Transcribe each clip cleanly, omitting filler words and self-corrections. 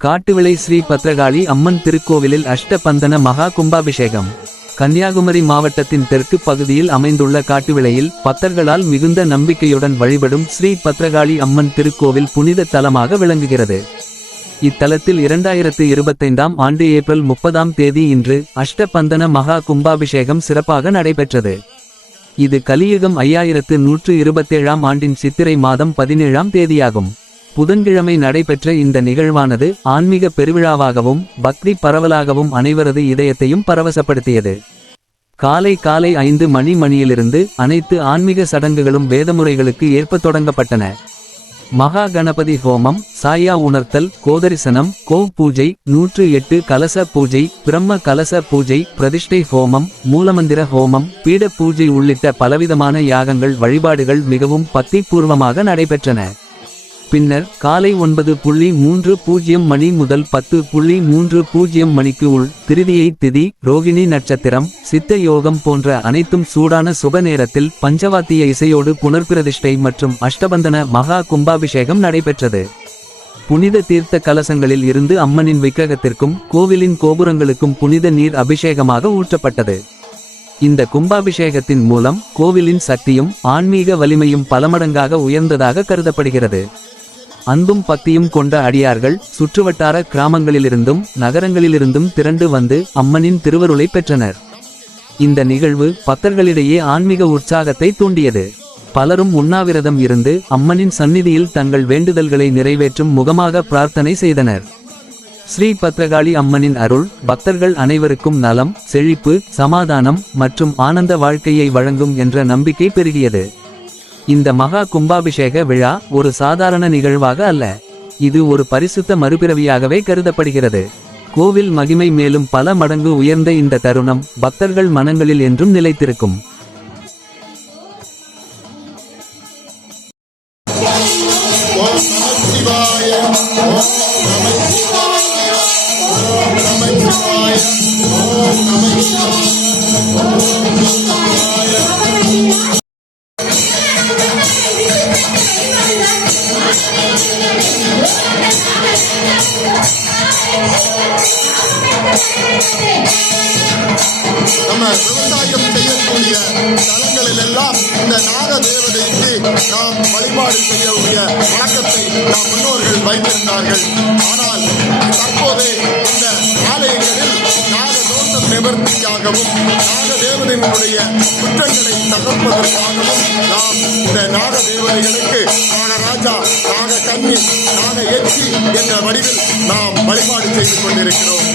காட்டுவிளை ஸ்ரீ பத்ரகாளி அம்மன் திருக்கோவிலில் அஷ்டபந்தன மகா கும்பாபிஷேகம். கன்னியாகுமரி மாவட்டத்தின் தெற்கு பகுதியில் அமைந்துள்ள காட்டுவிளையில் பக்தர்களால் மிகுந்த நம்பிக்கையுடன் வழிபடும் ஸ்ரீ பத்ரகாளி அம்மன் திருக்கோவில் புனித தலமாக விளங்குகிறது. இத்தலத்தில் 2025ஆம் ஆண்டு ஏப்ரல் 30ஆம் தேதி இன்று அஷ்டபந்தன மகா கும்பாபிஷேகம் சிறப்பாக நடைபெற்றது. இது கலியுகம் 5127ஆம் ஆண்டின் சித்திரை மாதம் 17ஆம் தேதியாகும். புதன்கிழமை நடைபெற்ற இந்த நிகழ்வானது ஆன்மீக பெருவிழாவாகவும் பக்தி பரவலாகவும் அனைவரது இதயத்தையும் பரவசப்படுத்தியது. காலை 5 மணியிலிருந்து அனைத்து ஆன்மீக சடங்குகளும் வேதமுறைகளுக்கு ஏற்ப தொடங்கப்பட்டன. மகா கணபதி ஹோமம், சாயா உணர்த்தல், கோதரிசனம், கோவ் பூஜை, 108 கலச பூஜை, பிரம்ம கலச பூஜை, பிரதிஷ்டை ஹோமம், மூலமந்திர ஹோமம், பீட பூஜை உள்ளிட்ட பலவிதமான யாகங்கள் வழிபாடுகள் மிகவும் பக்திபூர்வமாக நடைபெற்றன. பின்னர் காலை 9:30 மணி முதல் 10:30 மணிக்கு உள் திருதியை திதி, ரோகிணி நட்சத்திரம், சித்த யோகம் போன்ற அனைத்தும் சூடான சுப நேரத்தில் பஞ்சவாத்திய இசையோடு புனர்பிரதிஷ்டை மற்றும் அஷ்டபந்தன மகா கும்பாபிஷேகம் நடைபெற்றது. புனித தீர்த்த கலசங்களில் இருந்து அம்மனின் விக்கிரகத்திற்கும் கோவிலின் கோபுரங்களுக்கும் புனித நீர் அபிஷேகமாக ஊற்றப்பட்டது. இந்த கும்பாபிஷேகத்தின் மூலம் கோவிலின் சக்தியும் ஆன்மீக வலிமையும் பலமடங்காக உயர்ந்ததாக கருதப்படுகிறது. அன்பும் பக்தியும் கொண்ட அடியார்கள் சுற்றுவட்டார கிராமங்களிலிருந்தும் நகரங்களிலிருந்தும் திரண்டு வந்து அம்மனின் திருவருளை பெற்றனர். இந்த நிகழ்வு பக்தர்களிடையே ஆன்மீக உற்சாகத்தை தூண்டியது. பலரும் உண்ணாவிரதம் இருந்து அம்மனின் சந்நிதியில் தங்கள் வேண்டுதல்களை நிறைவேற்றும் முகமாக பிரார்த்தனை செய்தனர். ஸ்ரீ பத்ரகாளி அம்மனின் அருள் பக்தர்கள் அனைவருக்கும் நலம், செழிப்பு, சமாதானம் மற்றும் ஆனந்த வாழ்க்கையை வழங்கும் என்ற நம்பிக்கை பெருகியது. இந்த மகா கும்பாபிஷேக விழா ஒரு சாதாரண நிகழ்வாக அல்ல, இது ஒரு பரிசுத்த மறுபிறவியாகவே கருதப்படுகிறது. கோவில் மகிமை மேலும் பல மடங்கு உயர்ந்த இந்த தருணம் பக்தர்கள் மனங்களில் என்றும் நிலைத்திருக்கும். நம்ம விவசாயம் செய்யக்கூடிய தலங்களில் எல்லாம் இந்த நாக தேவதைக்கு நாம் வழிபாடு செய்யக்கூடிய வழக்கத்தை நம் முன்னோர்கள் வைத்திருந்தார்கள். ஆனால் தற்போது இந்த ஆலயங்களில் நாக தோஷம் நிவர்த்திக்காகவும் நாக தேவதைகளுடைய குற்றங்களை தகர்ப்பதற்காகவும் நாம் இந்த நாக தேவதைகளுக்கு நாகராஜா, நாக கன்னி, நாக எச்சி என்ற வடிவில் நாம் வழிபாடு செய்து கொண்டிருக்கிறோம்.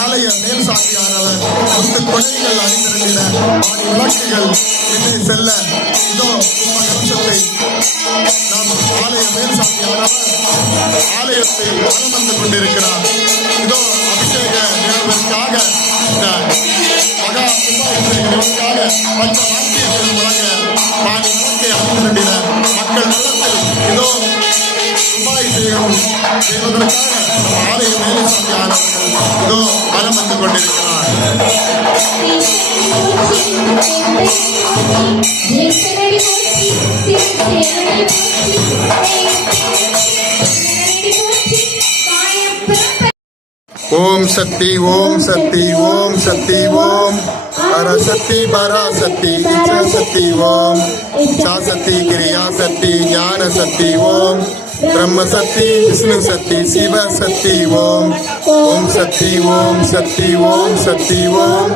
ஆலய மேல் சாட்சியானவர் அந்த கொலைகள் அணிந்திருக்கிற விளக்குகள் என்னை செல்ல இதோ கலசத்தை நாம் ஆலய மேல் சாட்சியானவர் ஆலயத்தை வலம் வந்து கொண்டிருக்கிறார். இதோ அபிஷேக நிகழ்விற்காக இந்த மகா கும்பாபிஷேகத்திற்காக பஞ்ச வாக்கியங்கள் வழங்க பாடி விளக்கை அணிந்திருக்கிற மக்கள் நல்லத்தில் இதோ கும்பாபிஷேகம் செய்வதற்காக ஆலய மேல் சாட்சியானவர்கள் இதோ வலம் வந்து கொண்டிருக்கிறார். ஓம் சக்தி ஓம் சக்தி ஓம் சக்தி ஓம் பரசக்தி பராசக்தி இச்சா சக்தி ஓம் இச்சா சக்தி கிரியா சக்தி ஞான சக்தி ஓம் பிரம்ம சக்தி விஷ்ணு சக்தி சிவ சக்தி ஓம் ஓம் சக்தி ஓம் சக்தி ஓம் சக்தி ஓம்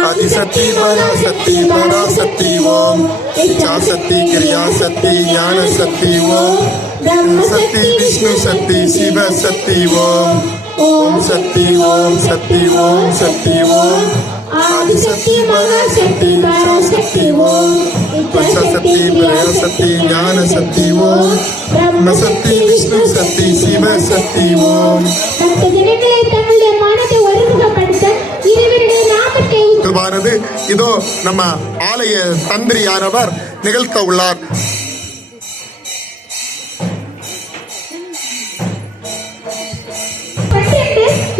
ஆதிசக்தி பராசக்தி ஓம் இச்சா சக்தி கிரியா சக்தி ஞான சக்தி ஓம் பிரம்ம சக்தி விஷ்ணு சக்தி சிவ சக்தி ஓம் ஓம் சக்தி ஓம் சக்தி ஓம் சக்தி ஓம் ஆதிசக்தி பராசக்தி ஓம் இச்சா சக்தி பராசக்தி ஞான சக்தி ஓம் பிரம்ம சக்தி விஷ்ணு சக்தி சிவ சக்தி ஓம். பக்த ஜனங்களை தங்களுடைய மனதை ஒருமுகப்படுத்த இறைவனுடைய நாமத்தை இதுவானது இதோ நம்ம ஆலய தந்திரியானவர் நிகழ்த்த உள்ளார்.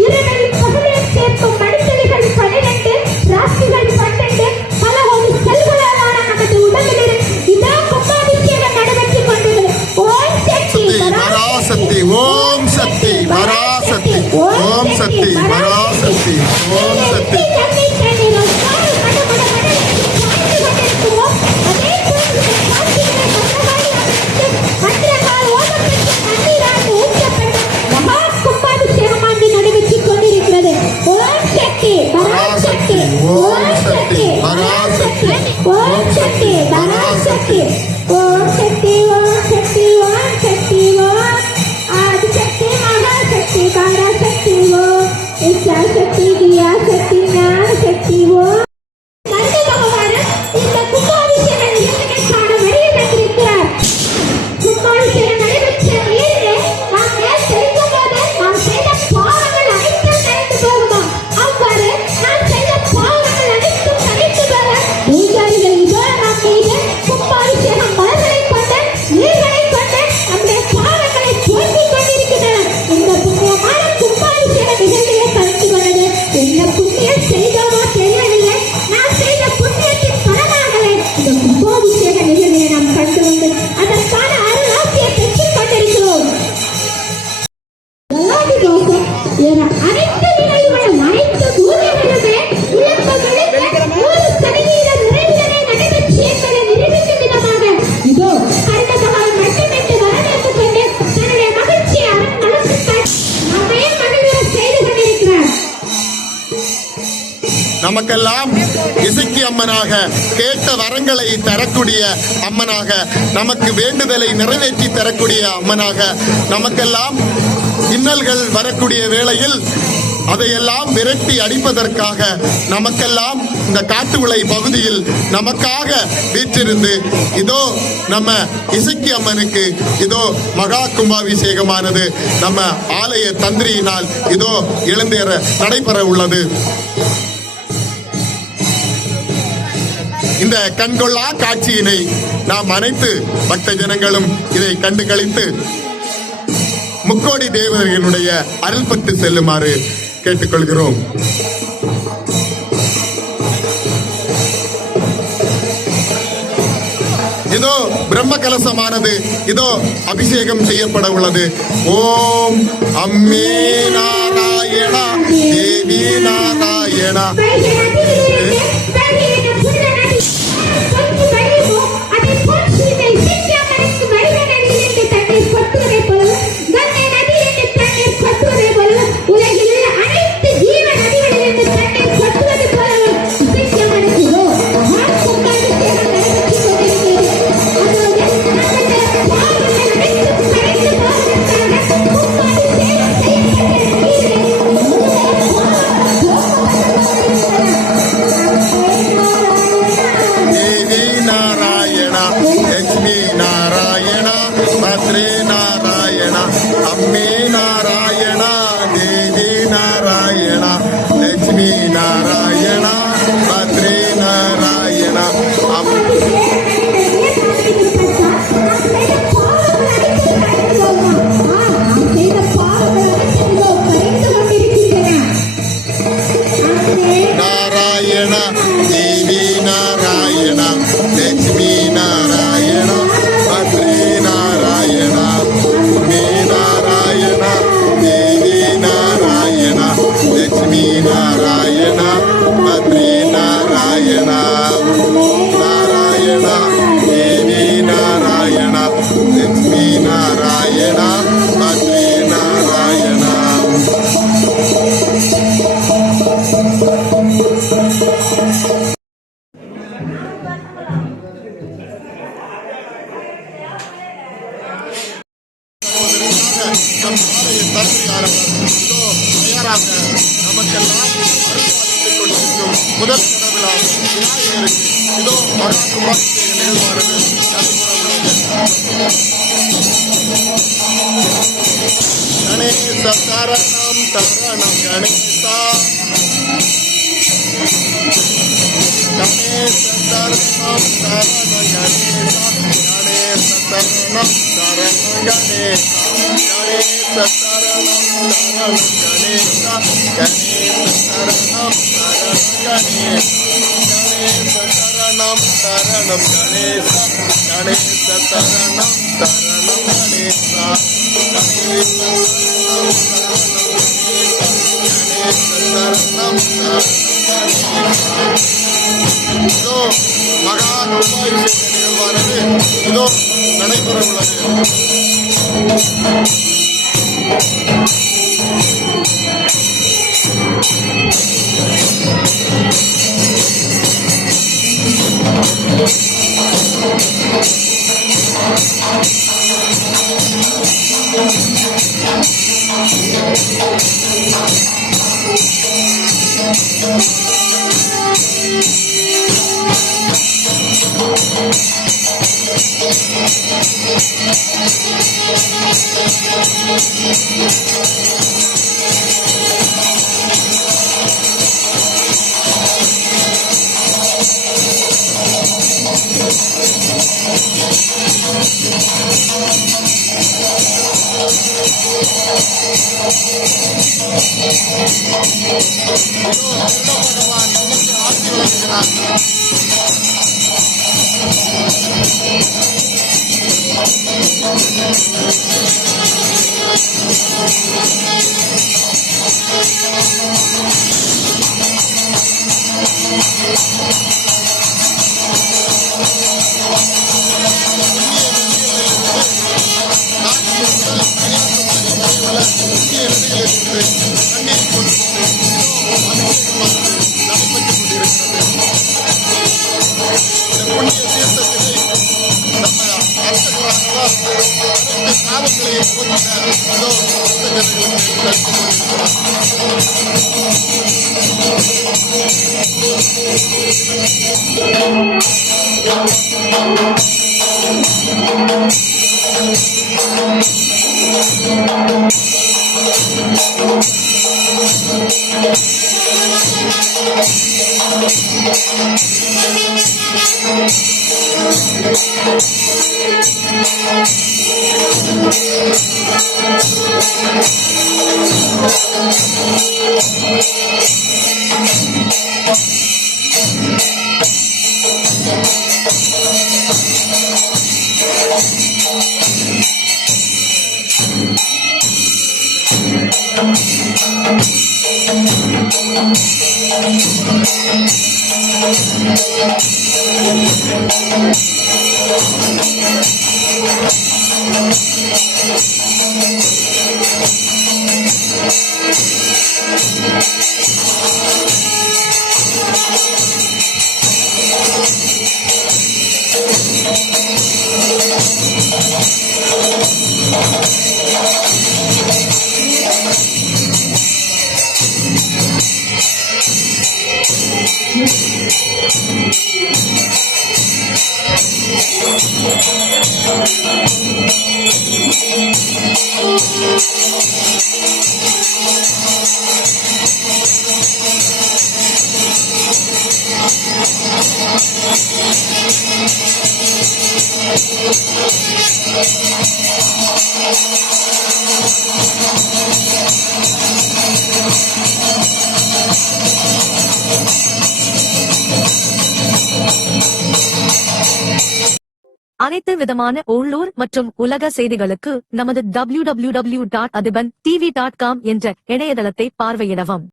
இறைவனின் பகலில் சேர்க்கும் மணித்துளிகள் 12 ராசிகள் 12 பல ஒரு செல்களாலான நமது உடலில் இதா கும்பாபிஷேகம் நடைபெற்றுக் கொண்டது. ஓம் சக்தி பராசக்தி ஓம் சக்தி பராசக்தி ஓம் சக்தி பராசக்தி ஓம் சக்தி பராசக்தி ஓம் சக்தி பராசக்தி ஓம் சக்தி பராசக்தி ஓம் சக்தி ஓம் சக்தி ஓம் சக்தி ஓம் ஆதிசக்தி மகாசக்தி பராசக்தி ஓம் இச்சா சக்தி கிரியா சக்தி ஞான சக்தி ஓம். கந்த பகவான் இந்த கும்பாபிஷேக நிகழ்ச்சியை காண வருகை தந்திருக்கிறார். கும்பாபிஷேகம் நடைபெற்ற நீரிலே நாம் மேல் செலுத்தும் போது நாம் செய்த பாவங்கள் அனைத்தும் கரைந்து போகுமா? அவ்வாறு நாம் செய்த பாவங்கள் அனைத்தும் கரைந்து போக பூஜாரிகள் இதோ நாம் மீது கும்பாபிஷேகம் மலர்களைக் கொண்டு நீர்களைக் கொண்டு நம்முடைய பாவங்களை போக்கிக் கொண்டிருக்கின்றனர். இந்த புண்ணியமான கும்பாபிஷேக நிகழ்ச்சியை கலந்து கொண்டது என்ன புண்ணியம் செய்தோமோ தெரியவில்லை. நாம் செய்த புண்ணியத்தின் பலனாகவே இந்த கும்பாபிஷேக நிகழ்ச்சியை நாம் கண்டு வந்து அதற்கான அருளாசியை பெற்றுக் கொண்டிருக்கிறோம். எல்லாதி தோஷம் என அனைத்து நிகழ்வுகளும் அனைத்து பூஜைகளுமே விளக்கங்களுக்கு 100% நிறைவுடனே நடைபெற்று என்பதை நிரூபிக்கும் விதமாக இதோ கர்ணபகவான் மட்டுமிட்டு வரவேற்றுக் கொண்டு தன்னுடைய மகிழ்ச்சியை நமக்கு நம்மை மகிழ்வர செய்து கொண்டிருக்கிறார். நமக்கெல்லாம் இசைக்கு அம்மனாக கேட்ட வரங்களை தரக்கூடிய அம்மனாக நமக்கு வேண்டுதலை நிறைவேற்றி தரக்கூடிய அம்மனாக நமக்கெல்லாம் இன்னல்கள் வரக்கூடிய வேளையில் அதையெல்லாம் விரட்டி அடிப்பதற்காக நமக்கெல்லாம் இந்த காட்டுவிளை பகுதியில் நமக்காக வீற்றிருந்து இதோ நம்ம இசைக்கு அம்மனுக்கு இதோ மகா கும்பாபிஷேகமானது நம்ம ஆலய தந்திரியினால் இதோ எழுந்தேற நடைபெற உள்ளது. இந்த கண்கொள்ளா காட்சியினை நாம் அனைத்து பக்த ஜனங்களும் இதை கண்டு களித்து முக்கோடி தேவர்களுடைய அருள் பெற்று செல்லுமாறு கேட்டுக்கொள்கிறோம். இதோ பிரம்ம கலசமானது இதோ அபிஷேகம் செய்யப்பட உள்ளது. ஓம் அம்மே நாராயணா தேவி நாராயணா. நாராயண பத்ரி நாராயண நாராயண தேவி நாராயண லட்சுமி நாராயண பத்ரி நாராயண. நம் ஆலய தந்தையாரவர் இதோ தயாராக நமக்கெல்லாம் அருள்பாலித்துக் கொண்டிருக்கும் முதல் கடவுளா விநாயகருக்கு இதோ மகா கும்பாபிஷேக நிகழ்வானது நடைபெற உள்ளது. கணேச சரணம் சரணம் கணேசா கணேச சரணம் சரணம் கணேசா கணேச சரணம் சரணம் கணேசா கணேச சரணம் சரணம் கணேசா கணேச சரணம் சரணம் கணேசா கணேச சரணம் சரணம் கணேசா கணேச சரணம் சரணம் கணேசா கணேச சரணம் இதோ மகா கும்பாபிஷேக நிகழ்வானது இதோ நடைபெற உள்ளது. பகவான் நமக்கு ஆசி வழங்குகிறார். கண்ணீர் கொண்டு அபிஷேகமானது நடைபெற்றுக் கொண்டிருக்கிறது. இந்த புண்ணிய தீர்த்தத்திலே நம்ம அர்ச்சகராக அனைத்து பாவங்களையும் போக்கின இதோ அர்ச்சகர்களுக்கு கழித்துக் கொண்டிருக்கிறார். அனைத்து விதமான உள்ளூர் மற்றும் உலக செய்திகளுக்கு நமது www.adibantv.com என்ற இணையதளத்தை பார்வையிடவும்.